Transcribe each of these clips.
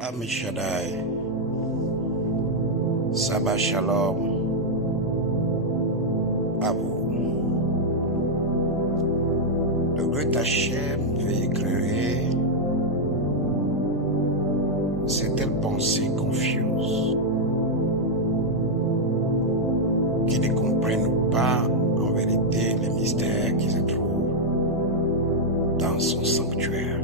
Ami Shaddai, Shabbat Shalom à vous. Le Great Hashem veut éclairer ces telles pensées confuses qui ne comprennent pas en vérité les mystères qui se trouvent dans son sanctuaire.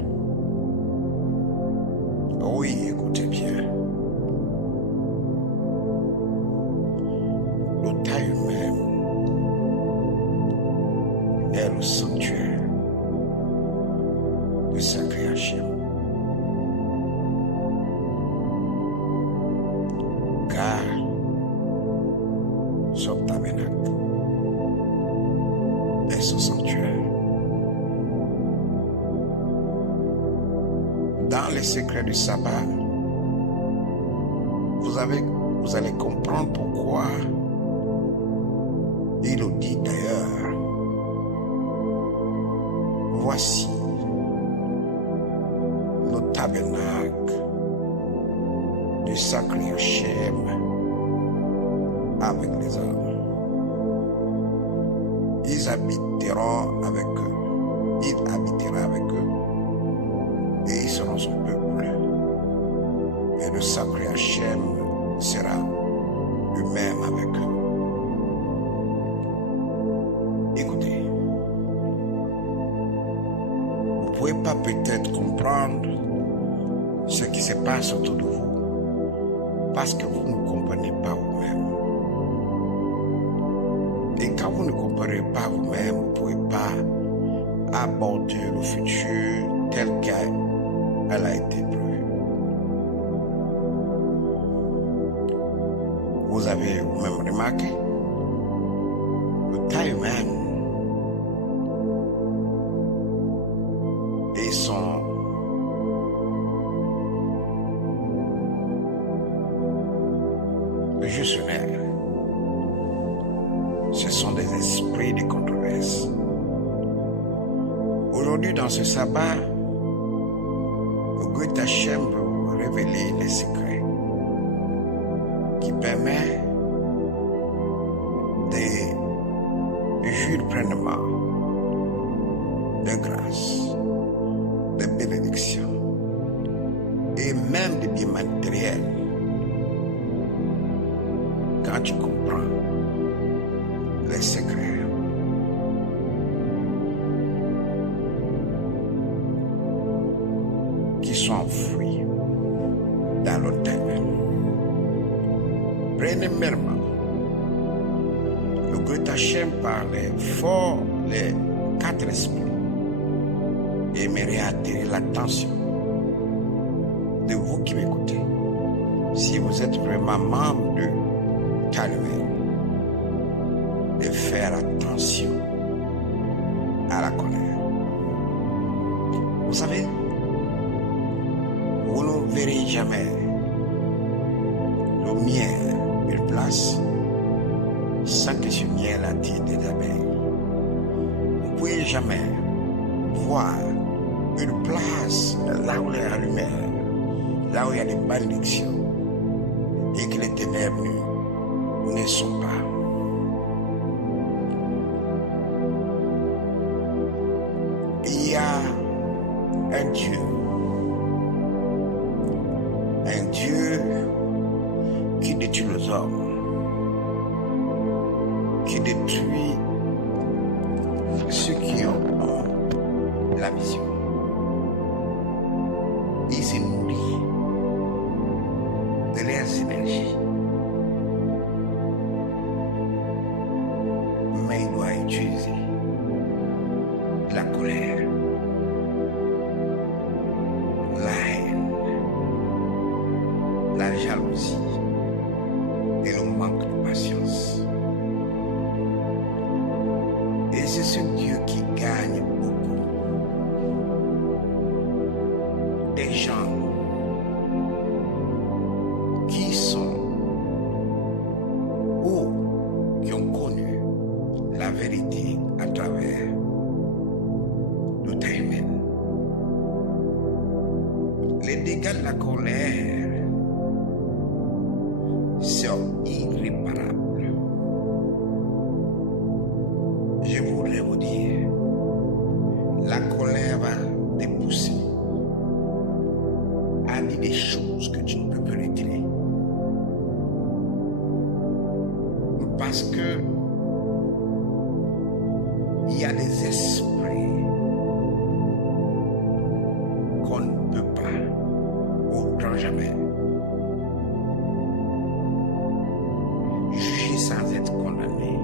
Oui, écoutez bien. Le tas humain est le sanctuaire de sacré Hachem. Car son tabernacle est son sanctuaire. Dans les secrets du sabbat, vous allez comprendre pourquoi il le dit d'ailleurs. Voici le tabernacle du sacré Hachem avec les hommes. Ils habiteront avec eux. Il habitera avec eux. Et ils seront son peuple. Et le sacré Hachem sera lui-même avec eux. Écoutez, vous ne pouvez pas peut-être comprendre ce qui se passe autour de vous parce que vous ne comprenez pas vous-même. Et quand vous ne comprenez pas vous-même, vous ne pouvez pas aborder le futur tel qu'elle a été prévue. Vous avez vous-même remarqué le tas humain et son gestionnaire. Ce sont des esprits de controverse. Aujourd'hui, dans ce sabbat, le Great Hashem veut vous révéler les secrets qui permettent de jouir pleinement de grâce, de bénédiction et même de biens matériels. Quand tu comprends les secrets, qui sont enfouis dans le terre. Premièrement, le Great Hashem parlait fort les quatre esprits et aimerait attirer l'attention de vous qui m'écoutez. Si vous êtes vraiment membre de Tanuel, de faire attention à la colère. Vous savez, vous ne verrez jamais le miel une place sans que ce miel attire des abeilles. Vous ne pouvez jamais voir une place là où il y a la lumière, là où il y a des bénédictions et que les ténèbres ne sont pas. Il y a un Dieu qui détruit les hommes, qui détruit ceux qui ont la vision. Il se nourrit de leurs énergies, mais il doit utiliser la colère, la haine, la jalousie et le manque de patience. Et c'est ce Dieu qui gagne beaucoup. Des gens qui sont ou qui ont connu la vérité à travers le temps humain. Les dégâts de la colère sont irréparables. Je voudrais vous dire, la colère va te pousser à dire des choses que tu ne peux plus retirer. Parce que il y a des esprits qu'on ne peut pas, au grand jamais, juger sans être condamné.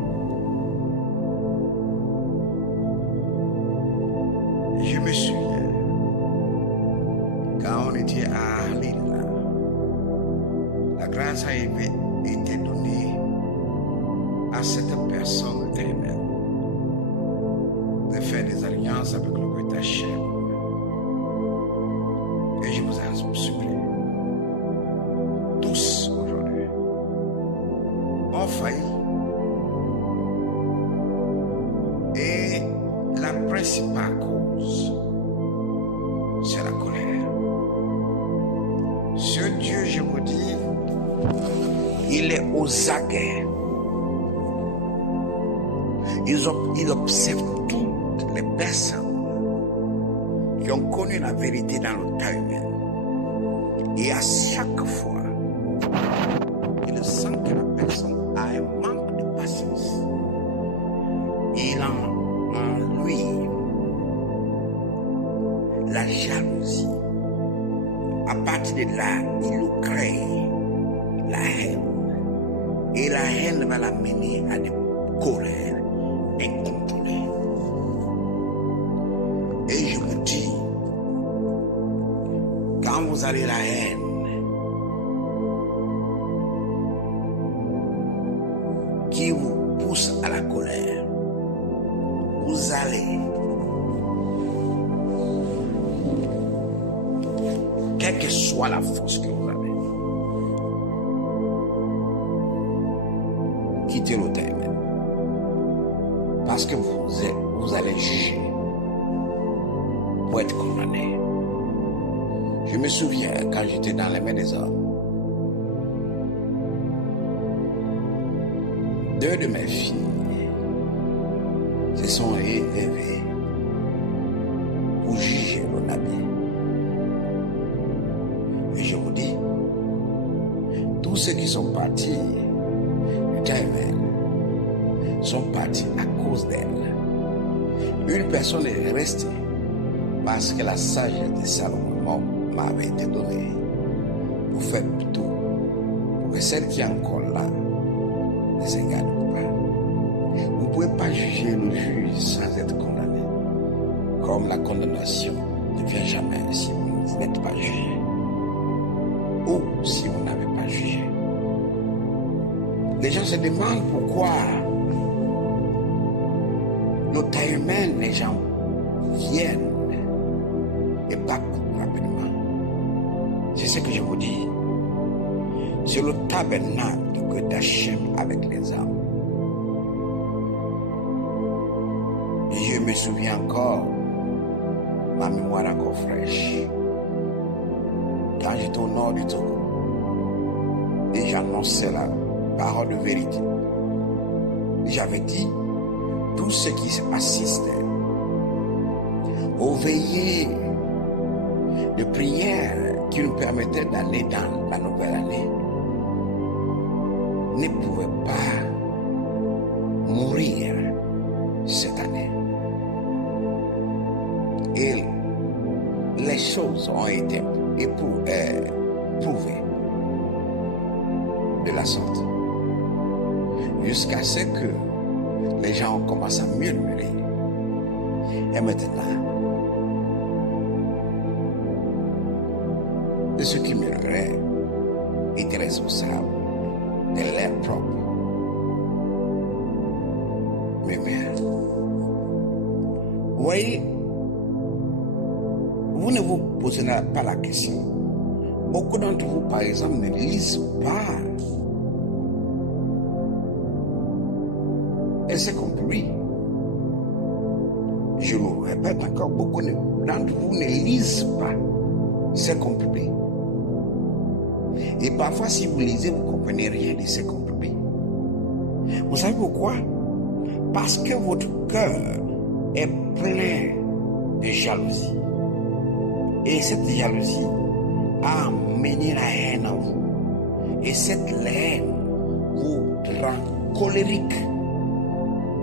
Je me souviens, quand on était à Lille, la grâce a été donnée à cette personne éternelle de faire des alliances avec le Grand Hachem. Et je vous en supplie, tous aujourd'hui ont failli. Et la principale cause, c'est la colère. Ce Dieu, je vous dis, il est aux aguets. Il observe toutes les personnes qui ont connu la vérité dans le temps humain. Et à chaque fois, il sent que la personne a un manque de patience. Il en lui la jalousie. À partir de là, il nous crée la haine. Et la haine va l'amener à des colères incontrôlées. Et je vous dis, quand vous avez la haine, qui vous pousse à la colère, vous allez, quelle que soit la force que vous avez, quittez l'autel. Parce que vous allez juger pour être condamné. Je me souviens quand j'étais dans les mains des hommes, deux de mes filles se sont élevées pour juger le Nabi. Et je vous dis, tous ceux qui sont partis du Taïwan sont partis à cause d'elle. Une personne est restée parce que la sagesse de Salomon m'avait été donnée pour faire tout, pour que celle qui est encore là ne s'égare pas. Vous ne pouvez pas juger le juge sans être condamné. Comme la condamnation ne vient jamais si vous n'êtes pas jugé ou si vous n'avez pas jugé. Les gens se demandent pourquoi le temps humain, les gens viennent et partent rapidement. C'est ce que je vous dis. C'est le tabernacle que d'Hachem avec les âmes. Et je me souviens encore, ma mémoire encore fraîche, quand j'étais au nord du Togo et j'annonçais la parole de vérité. J'avais dit, tous ceux qui assistaient aux veillées de prière qui nous permettaient d'aller dans la nouvelle année ne pouvaient pas mourir cette année. Et les choses ont été prouvées de la sorte. Jusqu'à ce que les gens ont commencé à murmurer. Et maintenant, de ceux qui murmuraient étaient responsables de l'air propre. Mais vous voyez, vous ne vous posez pas la question. Beaucoup d'entre vous, par exemple, ne lisent pas. Et c'est compris. Je le répète encore, beaucoup d'entre vous ne lisent pas. C'est compris. Et parfois, si vous lisez, vous ne comprenez rien de ces compromis. Vous savez pourquoi? Parce que votre cœur est plein de jalousie. Et cette jalousie a amené la haine en vous. Et cette haine vous rend colérique.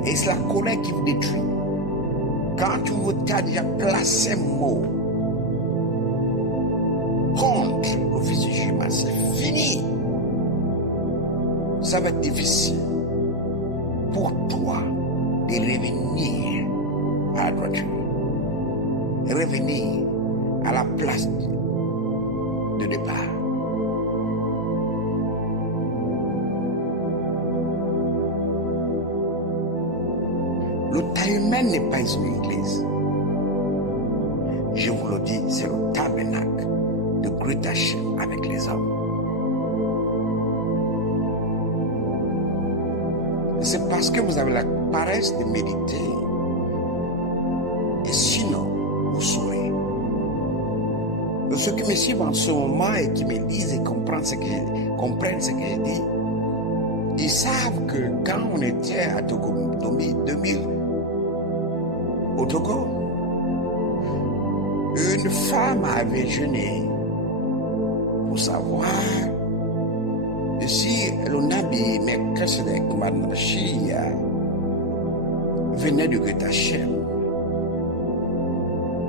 Et c'est la colère qui vous détruit. Quand vous as déjà placé un mot contre le fils de Judas, c'est fini. Ça va être difficile pour toi de revenir à la droiture. Revenir à la place de départ. Le taille humain n'est pas une église. Je vous le dis, c'est le tabernacle de Great Hashem avec les hommes. C'est parce que vous avez la paresse de méditer. Et sinon, vous saurez. Ceux qui me suivent en ce moment et qui me lisent et comprennent ce que je dis, ils savent que quand on était à Togo, 2000, au Togo, une femme avait jeûné pour savoir si le Nabi Melchizedek Mashiach venait de Great Hashem.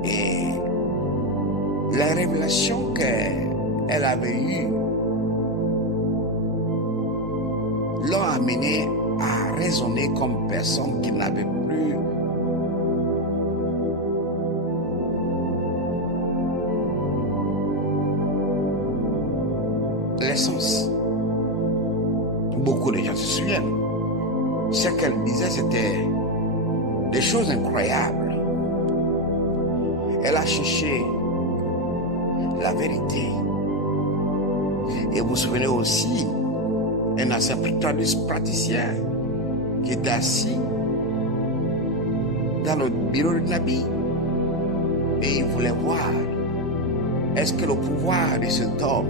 Et la révélation qu'elle avait eue l'a amené à raisonner comme personne qui n'avait plus l'essence. Beaucoup de gens se souviennent. Ce qu'elle disait, c'était des choses incroyables. Elle a cherché la vérité. Et vous vous souvenez aussi, un ancien praticien qui était assis dans le bureau de Nabi. Et il voulait voir, est-ce que le pouvoir de cet homme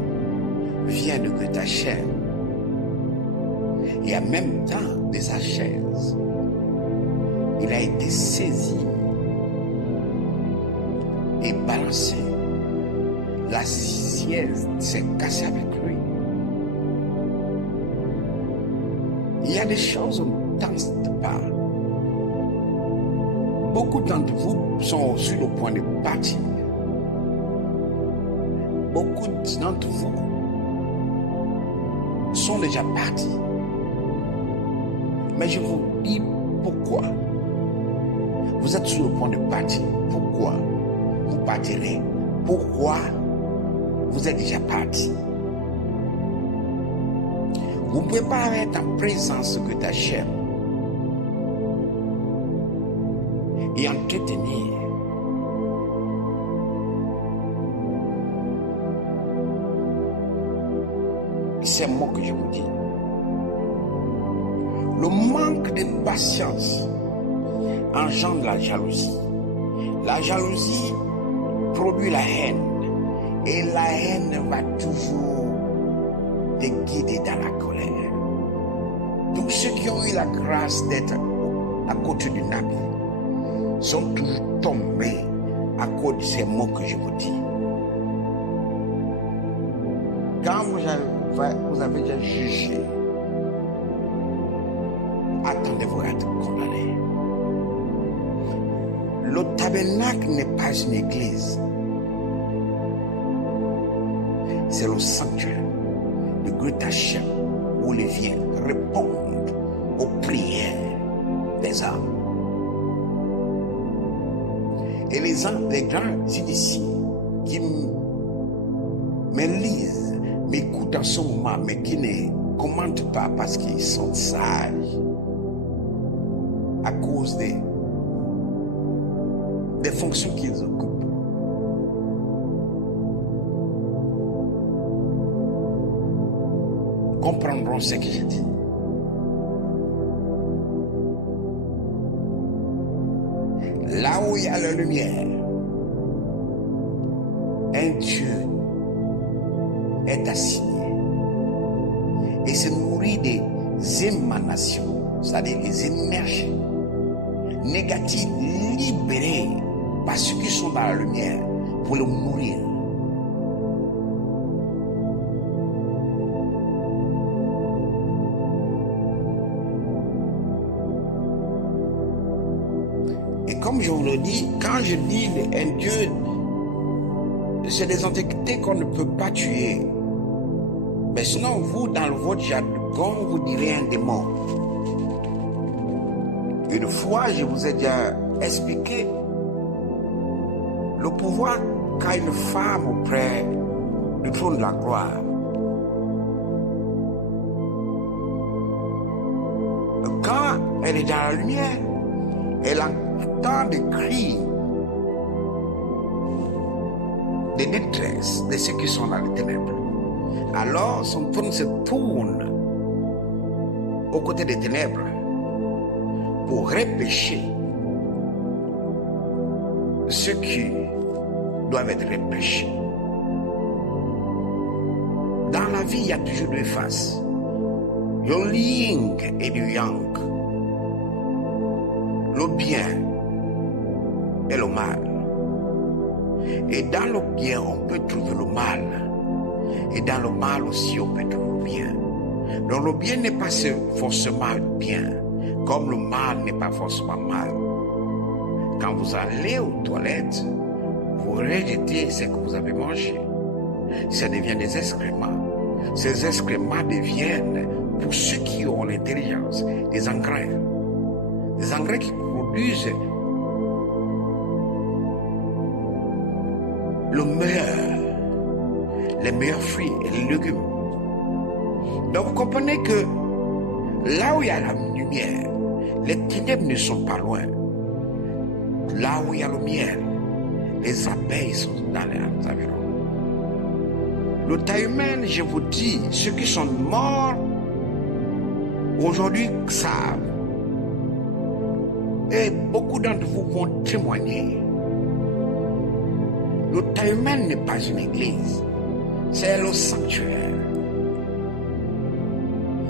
vient de Great Hashem? Et en même temps de sa chaise, il a été saisi et balancé. La siège s'est cassée avec lui. Il y a des choses où on ne pense pas. Beaucoup d'entre vous sont sur le point de partir. Beaucoup d'entre vous sont déjà partis. Mais je vous dis pourquoi. Vous êtes sur le point de partir. Pourquoi vous partirez? Pourquoi vous êtes déjà parti? Vous ne pouvez pas être en présence de ta chair et entretenir ces mots que je vous dis. Le manque de patience engendre la jalousie. La jalousie produit la haine. Et la haine va toujours te guider dans la colère. Tous ceux qui ont eu la grâce d'être à côté du Nabi sont toujours tombés à cause de ces mots que je vous dis. Quand vous avez déjà jugé, attendez-vous à être condamné. Le tabernacle n'est pas une église. C'est le sanctuaire de Great Hashem où il vient répondre aux prières des hommes. Et les grands initiés qui me lisent, m'écoutent en ce moment, mais qui ne commentent pas parce qu'ils sont sages à cause des fonctions qu'ils occupent. Comprendront ce que je dis. Là où il y a la lumière, un Dieu est assigné. et se nourrit des émanations, c'est-à-dire les énergies négatives libérées par ceux qui sont dans la lumière pour le nourrir. Et comme je vous le dis, quand je dis un Dieu, c'est des entités qu'on ne peut pas tuer. Mais sinon, vous, dans votre jargon, vous direz un démon. Une fois, je vous ai déjà expliqué le pouvoir qu'a une femme auprès du trône de la gloire. Quand elle est dans la lumière, elle entend des cris de détresse de ceux qui sont dans les ténèbres. Alors son trône se tourne aux côtés des ténèbres pour repêcher ceux qui doivent être repêchés. Dans la vie, il y a toujours deux faces. Le yin et le yang. Le bien et le mal. Et dans le bien, on peut trouver le mal. Et dans le mal aussi, on peut trouver le bien. Donc le bien n'est pas forcément bien, comme le mal n'est pas forcément mal. Quand vous allez aux toilettes, vous rejetez ce que vous avez mangé. Ça devient des excréments. Ces excréments deviennent, pour ceux qui ont l'intelligence, des engrais. Des engrais qui produisent le meilleur, les meilleurs fruits et les légumes. Donc vous comprenez que là où il y a la lumière, les ténèbres ne sont pas loin. Là où il y a le miel, les abeilles sont dans les environs. Le tas humain, je vous dis, ceux qui sont morts aujourd'hui savent. Et beaucoup d'entre vous vont témoigner. Le tas humain n'est pas une église, c'est le sanctuaire.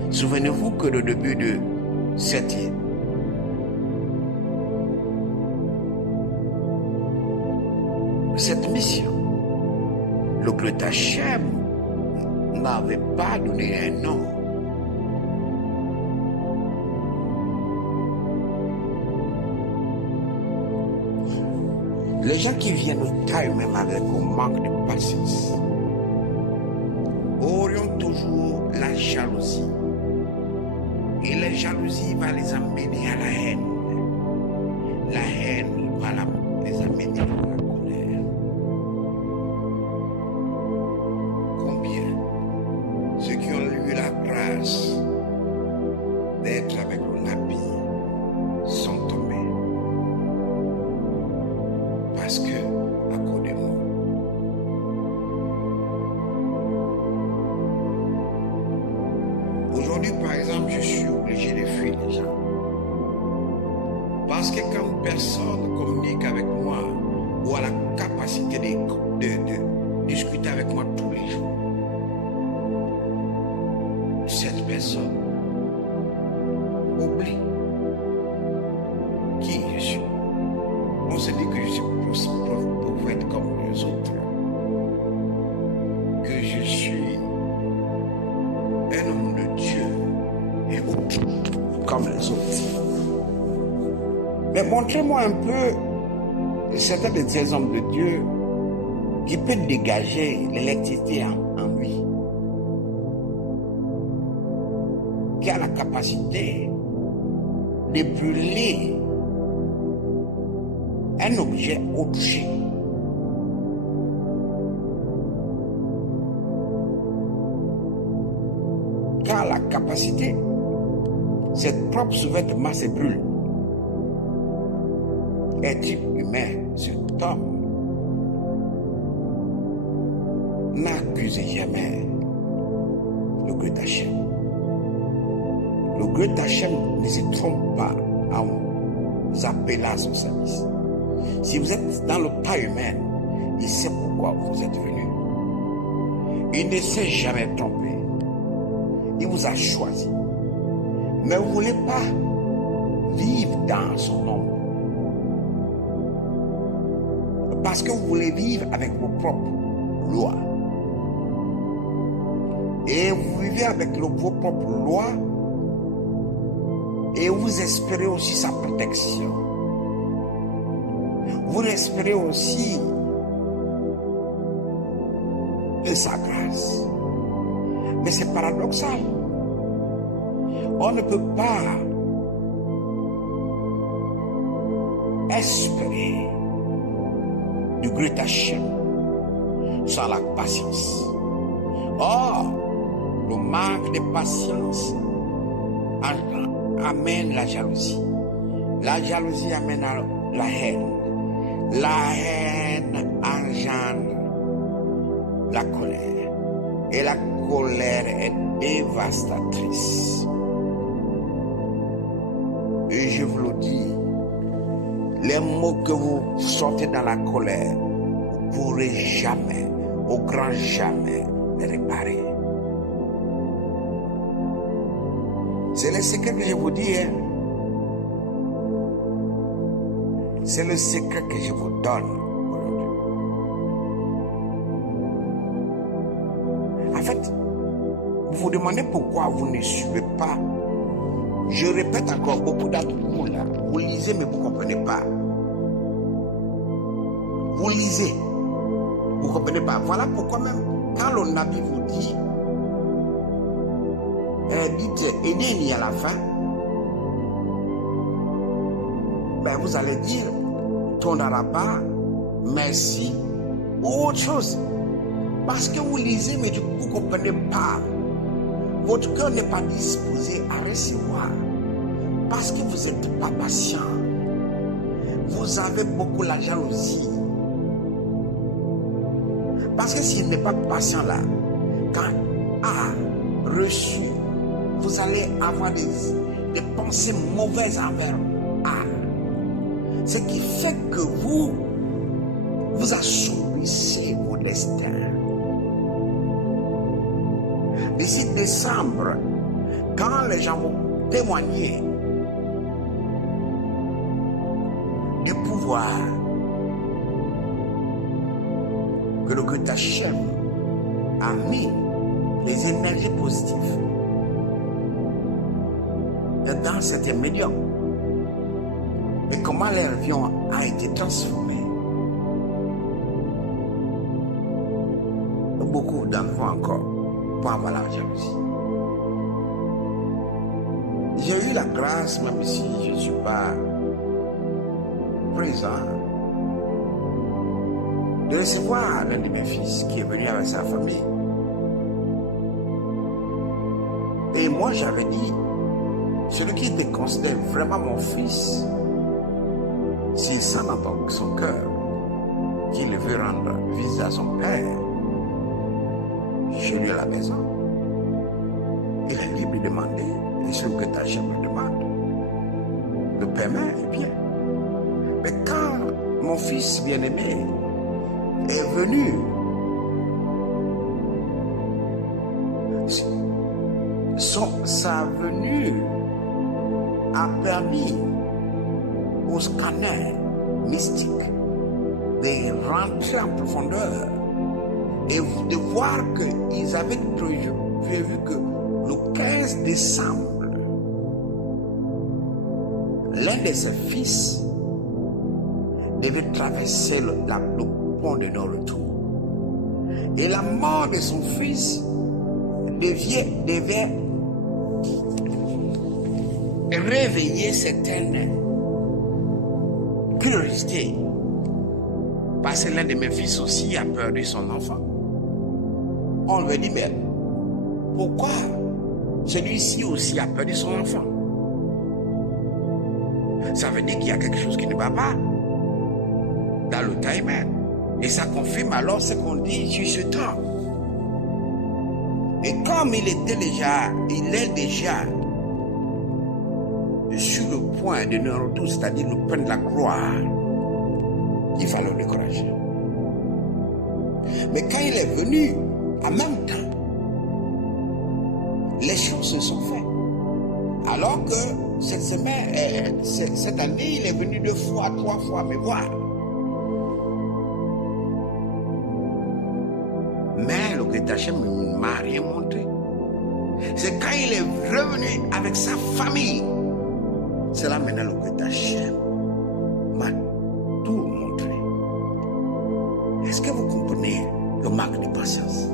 Souvenez-vous que le début de cette mission, le Great Hashem n'avait pas donné un nom. Les gens qui viennent au tas humain avec un manque de patience auront toujours la jalousie. Et la jalousie va les amener à la haine. La haine va les amener à la colère. Combien ceux qui ont eu la grâce d'être avec le Nabi sont tombés? Parce que, à cause de moi. Aujourd'hui, par exemple, je suis obligé de fuir les gens. Parce que quand personne communique avec moi ou a la capacité de discuter avec moi tous les jours, cette personne oublie qui je suis. On se dit que je suis prophète comme les autres, que je suis un homme de Dieu et autre comme les autres. Mais montrez-moi un peu certains de ces hommes de Dieu qui peuvent dégager l'électricité en lui, qui a la capacité de brûler un objet au toucher. Car la capacité, cette propre sous-vêtement se brûle. Être humain, cet homme, n'accuse jamais le Great Hashem. Le Great Hashem ne se trompe pas en vous appelant à son service. Si vous êtes dans le tas humain, il sait pourquoi vous êtes venu. Il ne s'est jamais trompé. Il vous a choisi. Mais vous ne voulez pas vivre dans son ombre. Parce que vous voulez vivre avec vos propres lois. Et vous vivez avec vos propres lois et vous espérez aussi sa protection. Vous espérez aussi de sa grâce. Mais c'est paradoxal. On ne peut pas espérer du great Hashem sans la patience. Or, le manque de patience amène la jalousie. La jalousie amène la haine. La haine engendre la colère. Et la colère est dévastatrice. Et je vous le dis, les mots que vous sortez dans la colère, vous ne pourrez jamais, au grand jamais, les réparer. C'est le secret que je vous dis. C'est le secret que je vous donne. En fait, vous vous demandez pourquoi vous ne suivez pas. Je répète encore, beaucoup d'entre vous là, vous lisez mais vous ne comprenez pas. Vous lisez, vous ne comprenez pas. Voilà pourquoi même, quand le Nabi vous dit, dites Eneni à la fin, ben vous allez dire ton araba, merci, ou autre chose. Parce que vous lisez, mais vous ne comprenez pas. Votre cœur n'est pas disposé à recevoir. Parce que vous n'êtes pas patient. Vous avez beaucoup la jalousie. Parce que s'il n'est pas patient là, quand A reçu, vous allez avoir des pensées mauvaises envers A. Ce qui fait que vous assouplissez vos destins. D'ici décembre, quand les gens vont témoigner du pouvoir que le Great Hashem a mis, les énergies positives dans certains médiums, et comment leur vie a été transformée. Beaucoup d'entre vous encore pour avoir la jalousie. J'ai eu la grâce, même si je ne suis pas présent, de recevoir l'un de mes fils qui est venu avec sa famille. Et moi j'avais dit, celui qui te considère vraiment mon fils, s'il sent dans son cœur qu'il veut rendre visite à son père, chez lui à la maison, il est libre de demander, et ce que ta chère me demande, le paiement est bien. Mais quand mon fils bien-aimé est venu, sa venue a permis aux scanners mystiques de rentrer en profondeur et de voir qu'ils avaient prévu que le 15 décembre, l'un de ses fils devait traverser le pont de non-retour. Et la mort de son fils devait réveiller certaines curiosités. Parce que l'un de mes fils aussi a perdu son enfant. On lui dit, mais pourquoi celui-ci aussi a perdu son enfant? Ça veut dire qu'il y a quelque chose qui ne va pas dans le timer. Et ça confirme alors ce qu'on dit sur ce temps. Et comme il est déjà sur le point de non-retour, c'est-à-dire le point de la gloire, il fallait le décourager. Mais quand il est venu, en même temps, les choses se sont faits. Alors que cette année, il est venu 2 fois, 3 fois me voir. Mais le Ketachem ne m'a rien montré. C'est quand il est revenu avec sa famille. C'est là maintenant le Ketachem m'a tout montré. Est-ce que vous comprenez le manque de patience?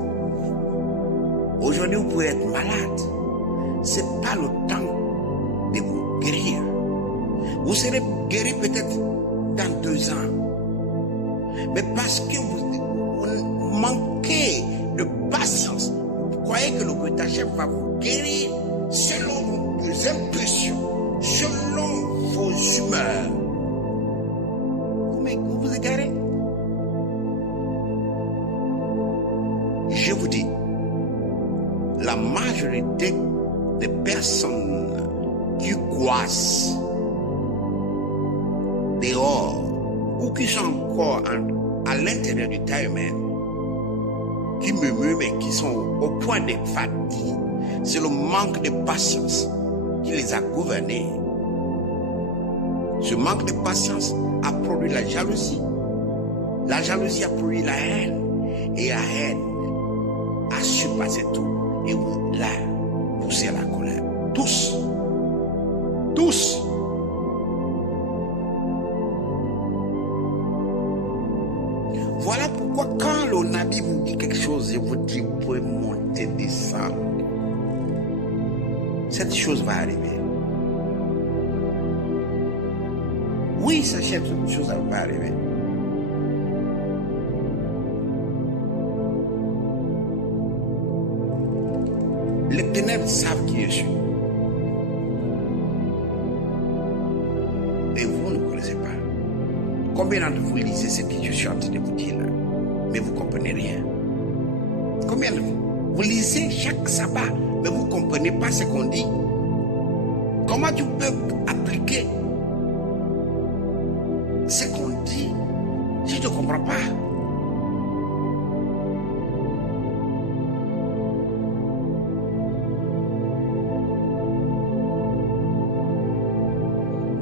Aujourd'hui, vous pouvez être malade. Ce n'est pas le temps de vous guérir. Vous serez guéri peut-être dans 2 ans. Mais parce que vous manquez de patience, vous croyez que le Ketachem va vous guérir selon vos impulsions, selon vos humeurs. Vous vous égarez. Je vous dis, la majorité des personnes qui croissent dehors ou qui sont encore à l'intérieur du temps humain, qui murmurent mais qui sont au point de fatigue, c'est le manque de patience qui les a gouvernés. Ce manque de patience a produit la jalousie. La jalousie a produit la haine. Et la haine a surpassé tout. Et vous l'a poussé à la colère. Tous. Tous. Voilà pourquoi quand le Nabi vous dit quelque chose, il vous dit, vous pouvez monter, descendre. Cette chose va arriver. Oui, sachez que cette chose va arriver. Les ténèbres savent qui je suis. Et vous ne connaissez pas. Combien d'entre vous lisez ce que je suis en train de vous dire là, mais vous ne comprenez rien? Combien de vous? Vous lisez chaque sabbat, mais vous ne comprenez pas ce qu'on dit. Comment tu peux appliquer ce qu'on dit si tu ne comprends pas?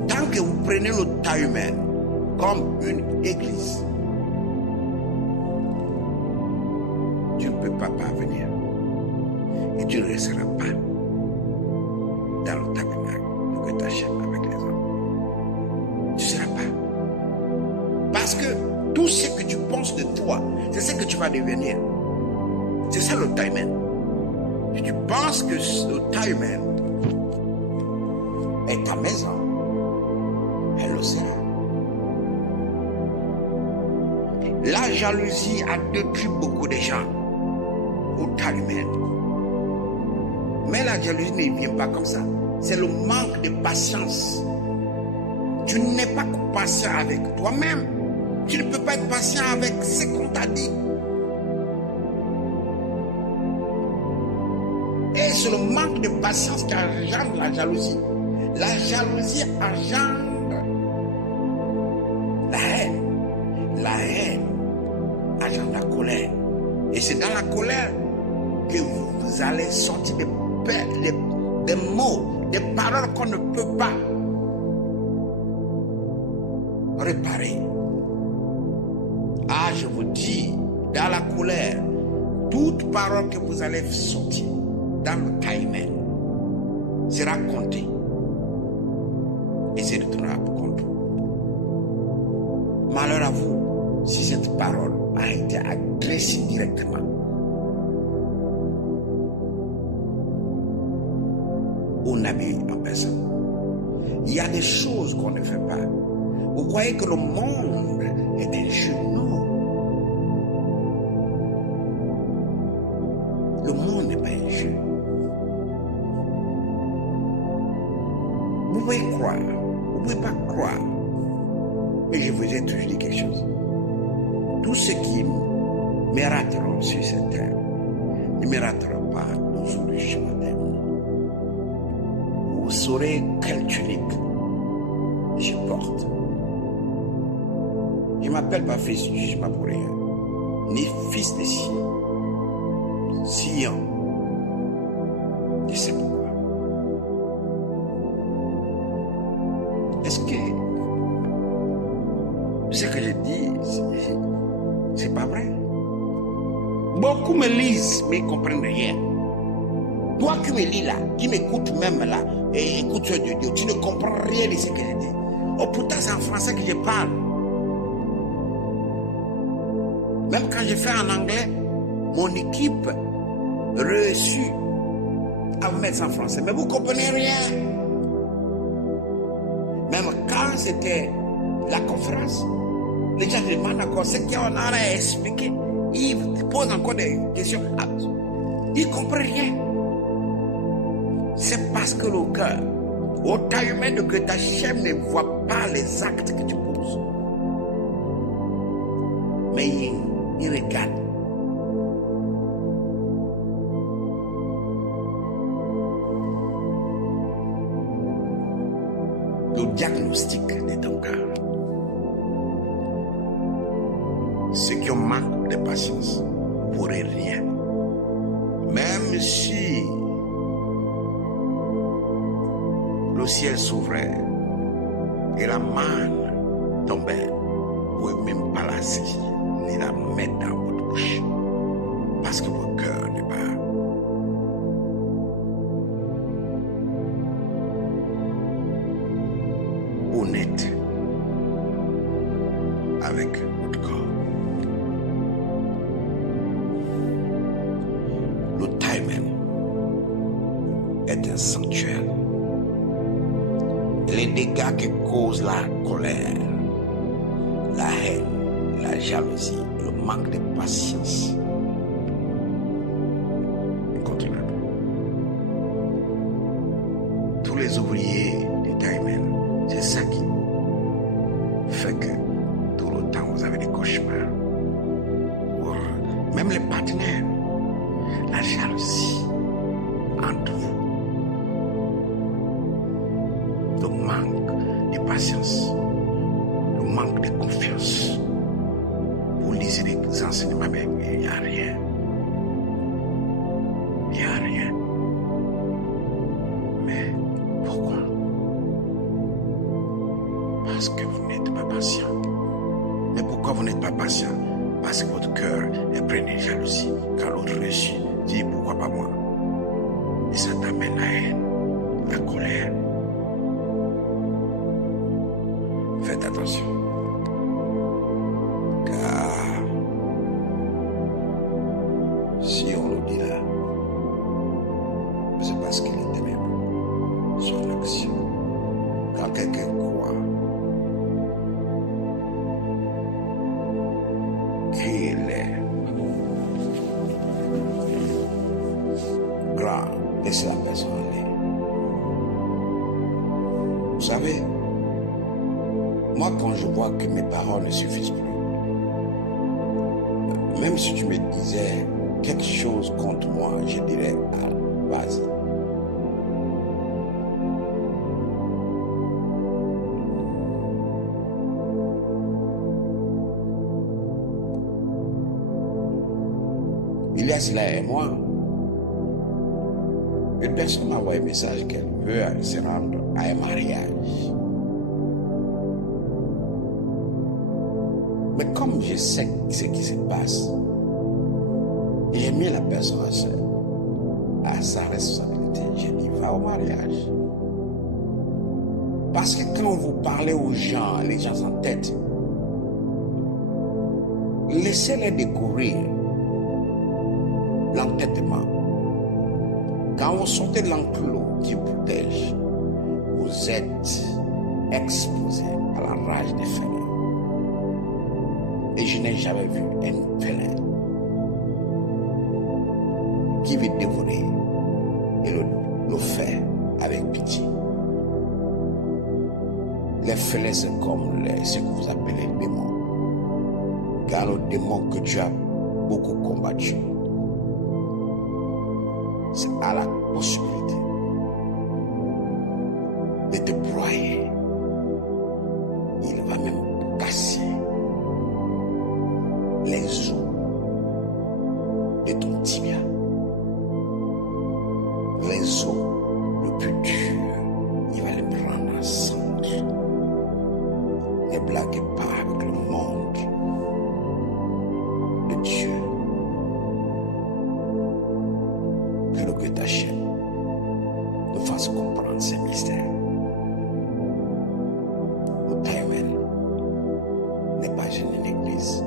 Tant que vous prenez le temps humain comme une église, tu ne peux pas parvenir. Et tu ne resteras pas dans le tabernacle que tu achètes avec les hommes. Tu ne seras pas. Parce que tout ce que tu penses de toi, c'est ce que tu vas devenir. C'est ça le timing. Si tu penses que le timing est ta maison, elle le sera. La jalousie a détruit beaucoup de gens au temps humain. Mais la jalousie ne vient pas comme ça. C'est le manque de patience. Tu n'es pas patient avec toi-même. Tu ne peux pas être patient avec ce qu'on t'a dit. Et c'est le manque de patience qui engendre la jalousie. La jalousie engendre la haine. La haine engendre la colère. Et c'est dans la colère que vous allez sortir des mots, des paroles qu'on ne peut pas réparer. Ah, je vous dis, dans la colère, toute parole que vous allez sortir dans le timing sera comptée et se retournera contre vous. Malheur à vous si cette parole a été adressée directement. Au Nabi en personne. Il y a des choses qu'on ne fait pas. Vous croyez que le monde est injuste? Non. Le monde n'est pas injuste. Vous pouvez croire, vous ne pouvez pas croire. Mais je vous ai toujours dit quelque chose. Tous ceux qui me rateront sur cette terre ne me rateront pas dans le chemin d'avenir. Vous saurez quelle tunique je porte. Je ne m'appelle pas fils du jugement pour rien, ni fils de Sion. Sion. Je sais pourquoi. lisent, mais ils ne comprennent rien. Toi qui me lis là, qui m'écoutes même là, et écoute de Dieu, tu ne comprends rien de ce que je dis. Oh, pourtant, c'est en français que je parle. Même quand je fais en anglais, mon équipe reçue à vous mettre en français. Mais vous ne comprenez rien. Même quand c'était la conférence, les gens demandent encore ce qu'on a expliqué. Ils posent encore des questions. Ils ne comprennent rien. C'est parce que le cœur, au taille humaine, que ta chair ne voit pas les actes que tu poses. Mais il regarde. Le diagnostic de ton cœur. Ceux qui ont manque de patience ne pourraient rien. Même si le ciel s'ouvrait et la manne tombait, vous ne pouvez même pas la saisir ni la mettre dans votre bouche. Parce que votre cœur n'est pas honnête avec votre corps. Le timing est un sanctuaire. Les dégâts que cause la colère, la haine, la jalousie, le manque de patience. Continue. Tous les ouvriers du timing, c'est ça qui fait que tout le temps vous avez des cauchemars. Même les partenaires, la jalousie entre vous, le manque de patience, le manque de confiance. Vous lisez des enseignements, mais il n'y a rien. Il n'y a rien. Mais pourquoi? Parce que vous n'êtes pas patient. Mais pourquoi vous n'êtes pas patient? Parce que votre cœur est plein de jalousie. Quand l'autre réussit, dit pourquoi pas moi? Et ça t'amène la haine, la colère. Faites attention. Car si on le dit là, c'est parce qu'il est ténébreux. Son action. Quand quelqu'un croit qu'il est grand, laissez la personne aller. Vous savez, moi quand je vois que mes paroles ne suffisent plus, même si tu me disais quelque chose contre moi, je dirais, ah, vas-y. Il y a cela et moi. Une personne m'a envoyé un message qu'elle veut se rendre à un mariage. Mais comme je sais ce qui se passe, j'ai mis la personne à sa responsabilité. J'ai dit, va au mariage. Parce que quand vous parlez aux gens, les gens en tête, laissez-les découvrir l'entêtement. Quand vous sortez de l'enclos qui vous protège, vous êtes exposé à la rage des félins. Et je n'ai jamais vu un félin qui veut dévorer et le fait avec pitié. Les félins, c'est comme ce que vous appelez les démons. Car le démon que tu as beaucoup combattu, c'est à la possibilité de te broyer. Il va même casser les os de ton tibia. Les os le plus durs, il va les prendre en cendres. Ne blaguez pas avec le monde de Dieu. que le Goethe Hachem nous fasse comprendre ces mystères. Le Taïwan n'est pas une église,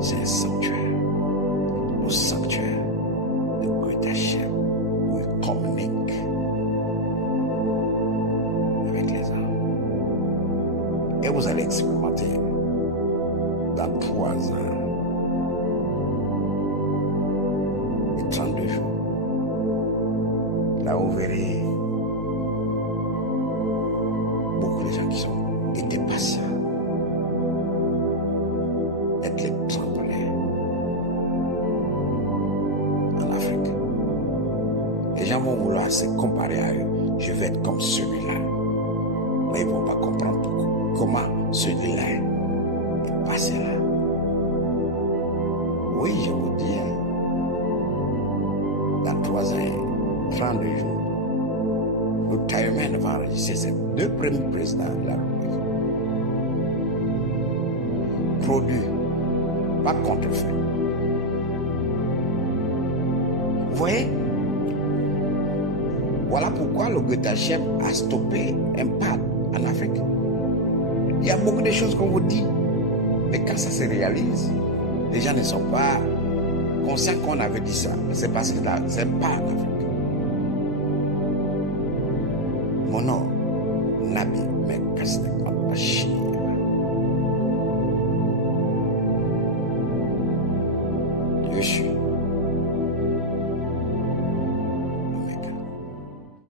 c'est un sanctuaire. Le sanctuaire de Goethe Hachem où il communique avec les hommes. Et vous allez expérimenter dans 3 ans et 32 jours. Là, vous verrez beaucoup de gens qui étaient patients, être les tremblés en Afrique. Les gens vont vouloir se comparer à eux. Je vais être comme celui-là. Mais ils ne vont pas comprendre comment celui-là est passé là. Oui, je vous dis, dans 3 ans, 32 jours, le Taïwan va enregistrer ses 2 premiers présidents de la République. Produit, pas contrefait. Vous voyez? Voilà pourquoi le Goethe Hachem a stoppé un pas en Afrique. Il y a beaucoup de choses qu'on vous dit, mais quand ça se réalise, les gens ne sont pas conscients qu'on avait dit ça. C'est parce que c'est pas en Afrique. Mon nom, Nabi Mekastek Chine.